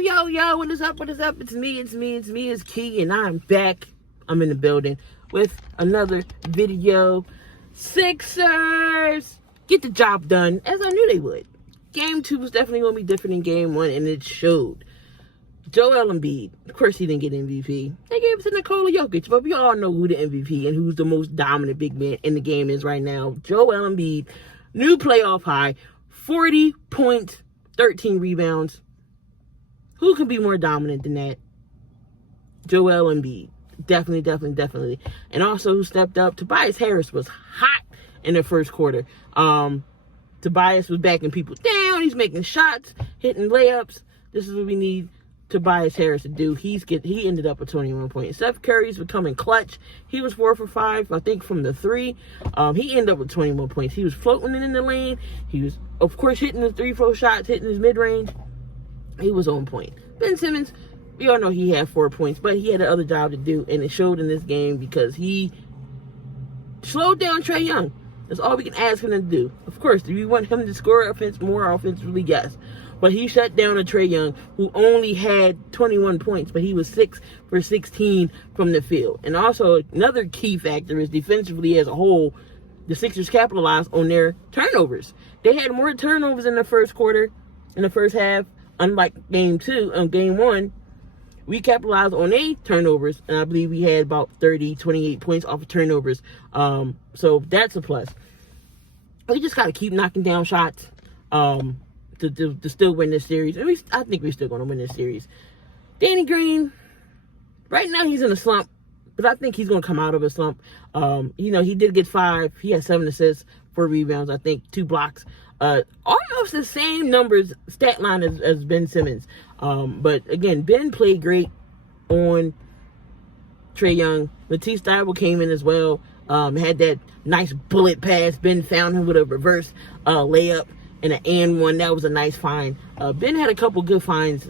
Yo, what is up? It's me, it's Key, and I'm back. I'm in the building with another video. Sixers get the job done, as I knew they would. Game 2 was definitely going to be different than Game 1, and it showed. Joel Embiid, of course he didn't get MVP. They gave it to Nikola Jokic, but we all know who the MVP and who's the most dominant big man in the game is right now. Joel Embiid, new playoff high, 40 points, 13 rebounds. Who can be more dominant than that? Joel Embiid. Definitely. And also who stepped up, Tobias Harris was hot in the first quarter. Tobias was backing people down. He's making shots, hitting layups. This is what we need Tobias Harris to do. He ended up with 21 points. Steph Curry's becoming clutch. He was 4 for 5, I think, from the 3. He ended up with 21 points. He was floating in the lane. He was, of course, hitting the 3-throw shots, hitting his mid-range. He was on point. Ben Simmons, we all know he had 4 points, but he had another job to do, and it showed in this game because he slowed down Trae Young. That's all we can ask him to do. Of course, do we want him to score more offensively? Yes. But he shut down a Trae Young who only had 21 points, but he was 6 for 16 from the field. And also, another key factor is defensively as a whole, the Sixers capitalized on their turnovers. They had more turnovers in the first quarter, in the first half, unlike Game 1. We capitalized on 8 turnovers, and I believe we had about 28 points off of turnovers. So that's a plus. We just got to keep knocking down shots to still win this series. And I think we're still going to win this series. Danny Green, right now he's in a slump, but I think he's going to come out of a slump. He did get 5. He had 7 assists, 4 rebounds, I think 2 blocks. Almost the same numbers, stat line as Ben Simmons. But again, Ben played great on Trae Young. Matisse Thybulle came in as well. Had that nice bullet pass. Ben found him with a reverse layup and an and one. That was a nice find. Ben had a couple good finds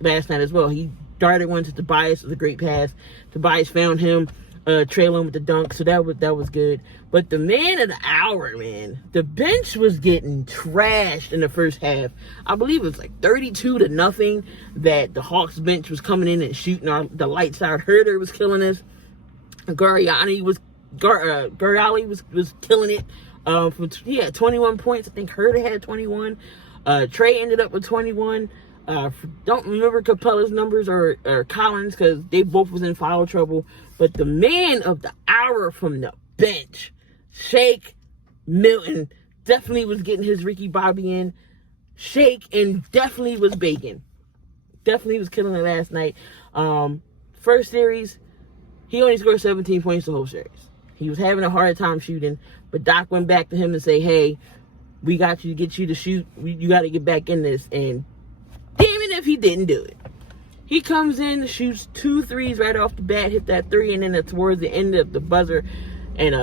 last night as well. He darted one to Tobias. It was a great pass. Tobias found him. Trailing with the dunk, so that was good. But the man of the hour, man, the bench was getting trashed in the first half. I believe it was like 32-0 that the Hawks bench was coming in and shooting the lights out. Herder was killing us. Gariali was killing it. He had 21 points. I think Herder had 21. Trae ended up with 21. Don't remember Capella's numbers or Collins because they both was in foul trouble. But the man of the hour from the bench, Shake Milton, definitely was getting his Ricky Bobby in. Shake and definitely was baking. Definitely was killing it last night. First series, he only scored 17 points the whole series. He was having a hard time shooting, but Doc went back to him and say, hey, we got you to get you to shoot. You got to get back in this. And damn it if he didn't do it. He comes in, shoots 2 threes right off the bat, hit that 3, and then towards the end of the buzzer, and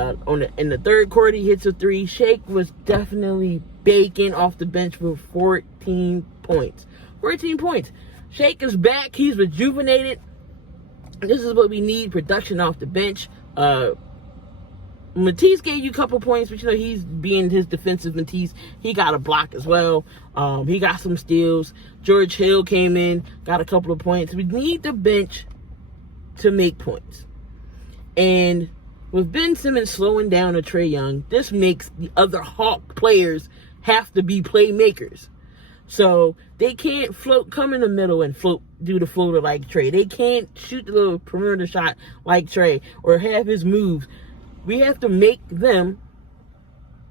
in the third quarter, he hits a 3. Shake was definitely baking off the bench with 14 points. 14 points. Shake is back. He's rejuvenated. This is what we need, production off the bench. Matisse gave you a couple points, but he's being his defensive Matisse. He got a block as well. He got some steals. George Hill came in, got a couple of points. We need the bench to make points. And with Ben Simmons slowing down to Trae Young, this makes the other Hawk players have to be playmakers. So they can't come in the middle and do the floater like Trae. They can't shoot the little perimeter shot like Trae or have his moves. We have to make them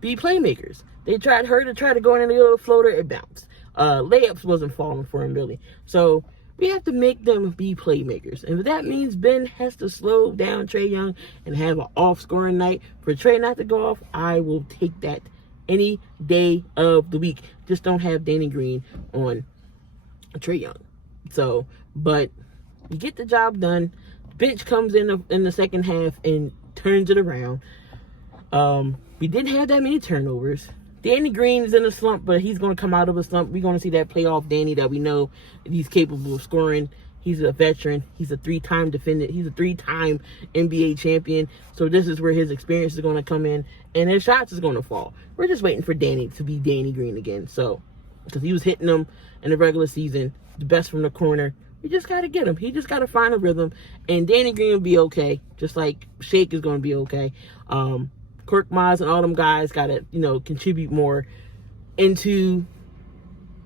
be playmakers. They tried to go in a little floater, it bounced. Layups wasn't falling for him, really. So we have to make them be playmakers. And if that means Ben has to slow down Trae Young and have an off-scoring night for Trae not to go off, I will take that any day of the week. Just don't have Danny Green on Trae Young. So, but you get the job done. Bench comes in the second half and turns it around. We didn't have that many turnovers. Danny Green is in a slump, but he's going to come out of a slump. We're going to see that playoff Danny that we know that he's capable of scoring. He's a veteran. He's a 3-time defendant. He's a 3-time NBA champion. So this is where his experience is going to come in, and his shots is going to fall. We're just waiting for Danny to be Danny Green again. So because he was hitting them in the regular season, the best from the corner. We just got to get him. He just got to find a rhythm, and Danny Green will be okay, just like Shake is going to be okay. Kirk Miles and all them guys got to, contribute more into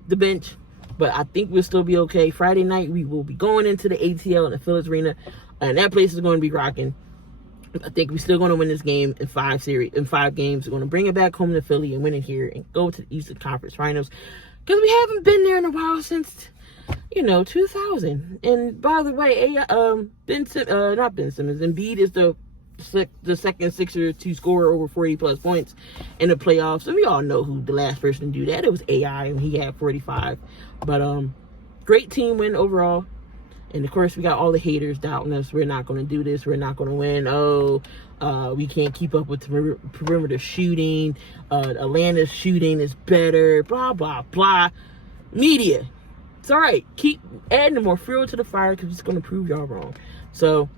the bench, but I think we'll still be okay. Friday night, we will be going into the ATL in the Phillips Arena, and that place is going to be rocking. I think we're still going to win this game in 5 games. We're going to bring it back home to Philly and win it here and go to the Eastern Conference Finals, because we haven't been there in a while since 2000. And by the way, not Ben Simmons, Embiid is the second Sixer to score over 40 plus points in the playoffs, and we all know who the last person to do that. It was AI, and he had 45. But great team win overall. And of course, we got all the haters doubting us. We're not going to do this. We're not going to win. We can't keep up with perimeter shooting. Atlanta's shooting is better. Blah blah blah. Media, it's all right. Keep adding more fuel to the fire, because it's going to prove y'all wrong. So,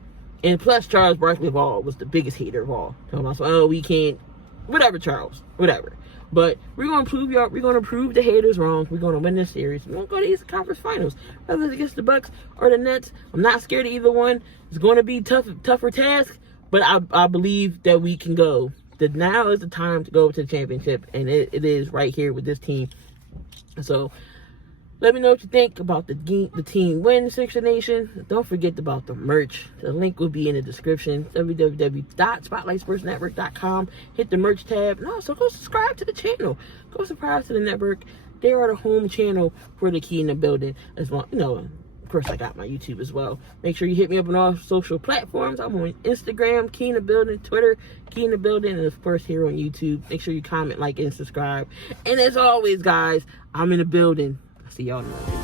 and plus, Charles Barkley of all was the biggest hater of all. Talking about, we can't, whatever, Charles, whatever. But we're going to prove y'all, we're going to prove the haters wrong. We're going to win this series. We're going to go to the Eastern Conference Finals, whether it's against the Bucks or the Nets. I'm not scared of either one. It's going to be tougher task, but I believe that we can go. That now is the time to go to the championship, and it is right here with this team. So, let me know what you think about the team win, Sixer Nation. Don't forget about the merch. The link will be in the description. www.spotlightsportsnetwork.com. Hit the merch tab. And also, go subscribe to the channel. Go subscribe to the network. They are the home channel for the Key in the Building. As well, of course, I got my YouTube as well. Make sure you hit me up on all social platforms. I'm on Instagram, Key in the Building, Twitter, Key in the Building, and of course here on YouTube. Make sure you comment, like, and subscribe. And as always, guys, I'm in the building. See y'all tomorrow.